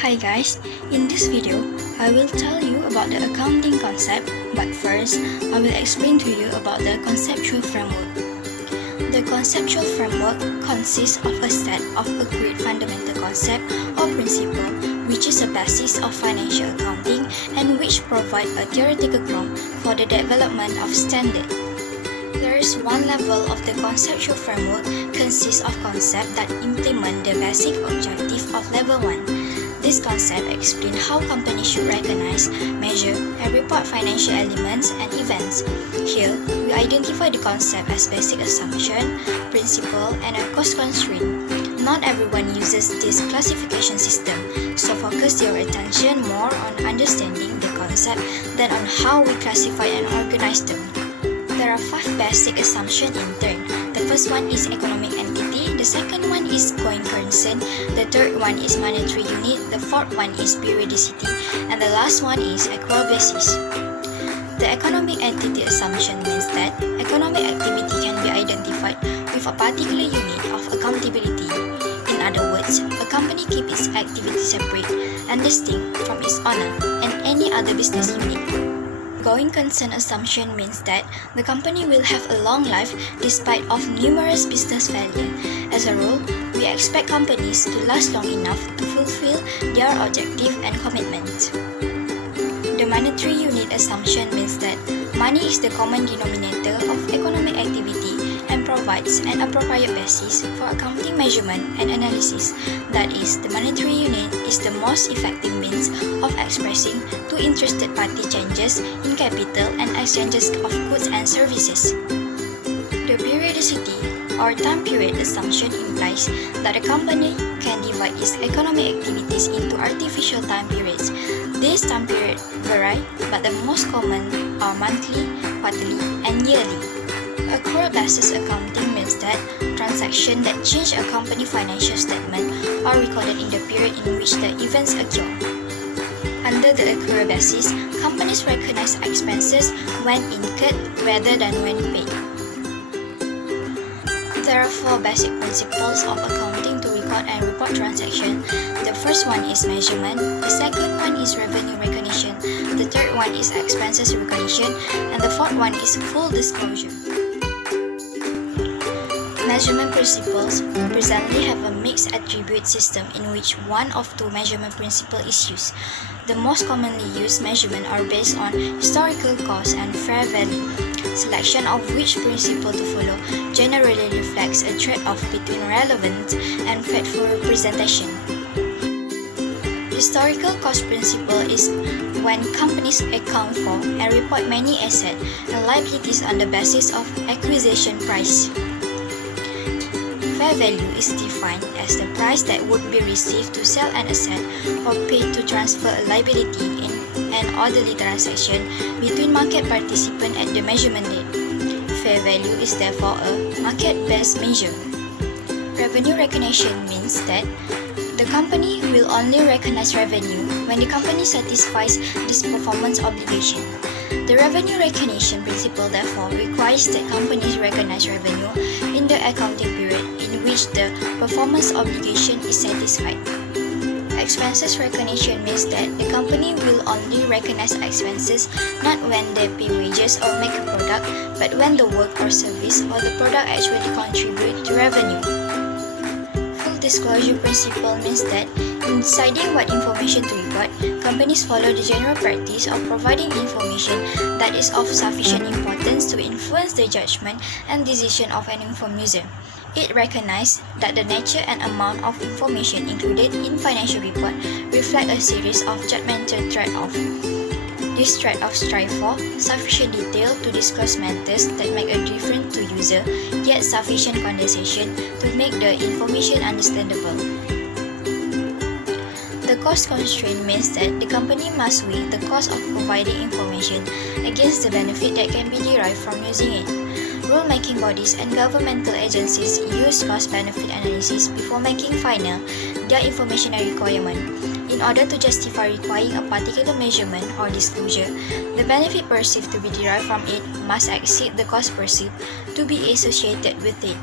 Hi guys, in this video, I will tell you about the accounting concept, but first, I will explain to you about the conceptual framework. The conceptual framework consists of a set of agreed fundamental concept or principle, which is a basis of financial accounting and which provide a theoretical ground for the development of standard. There is one level of the conceptual framework consists of concepts that implement the basic objective of level 1. This concept explains how companies should recognize, measure, and report financial elements and events. Here, we identify the concept as basic assumption, principle, and a cost constraint. Not everyone uses this classification system, so focus your attention more on understanding the concept than on how we classify and organize them. There are 5 basic assumptions in turn. The first one is economic entity, the second one is going concern, the third one is monetary unit, the fourth one is periodicity, and the last one is accrual basis. The economic entity assumption means that economic activity can be identified with a particular unit of accountability. In other words, a company keeps its activity separate and distinct from its owner and any other business unit. Going concern assumption means that the company will have a long life despite of numerous business failure. As a rule, we expect companies to last long enough to fulfill their objective and commitment. The monetary unit assumption means that money is the common denominator of economic activity and provides an appropriate basis for accounting measurement and analysis. That is, the monetary unit is the most effective means of expressing to interested party changes in capital and exchanges of goods and services. The periodicity or time period assumption implies that a company can divide its economic activities into artificial time periods. These time periods vary, but the most common are monthly, quarterly, and yearly. Accrual basis accounting means that transactions that change a company financial statement are recorded in the period in which the events occur. Under the accrual basis, companies recognize expenses when incurred rather than when paid. There are 4 basic principles of accounting to record and report transactions. The first one is measurement, the second one is revenue recognition, the third one is expenses recognition, and the fourth one is full disclosure. Measurement principles presently have a mixed attribute system in which one of 2 measurement principles is used. The most commonly used measurements are based on historical cost and fair value. Selection of which principle to follow generally reflects a trade-off between relevance and faithful representation. Historical cost principle is when companies account for and report many assets and liabilities on the basis of acquisition price. Fair value is defined as the price that would be received to sell an asset or paid to transfer a liability in an orderly transaction between market participants at the measurement date. Fair value is therefore a market-based measure. Revenue recognition means that the company will only recognize revenue when the company satisfies this performance obligation. The revenue recognition principle therefore requires that companies recognize revenue in the accounting period in which the performance obligation is satisfied. Expenses recognition means that the company will only recognize expenses not when they pay wages or make a product, but when the work or service or the product actually contribute to revenue. Full disclosure principle means that in deciding what information to report, companies follow the general practice of providing information that is of sufficient importance to influence the judgment and decision of an informed user. It recognizes that the nature and amount of information included in financial report reflect a series of judgmental trade-offs. These trade-offs strive for sufficient detail to disclose matters that make a difference to user, yet sufficient condensation to make the information understandable. The cost constraint means that the company must weigh the cost of providing information against the benefit that can be derived from using it. Rulemaking bodies and governmental agencies use cost-benefit analysis before making final their information requirement. In order to justify requiring a particular measurement or disclosure, the benefit perceived to be derived from it must exceed the cost perceived to be associated with it.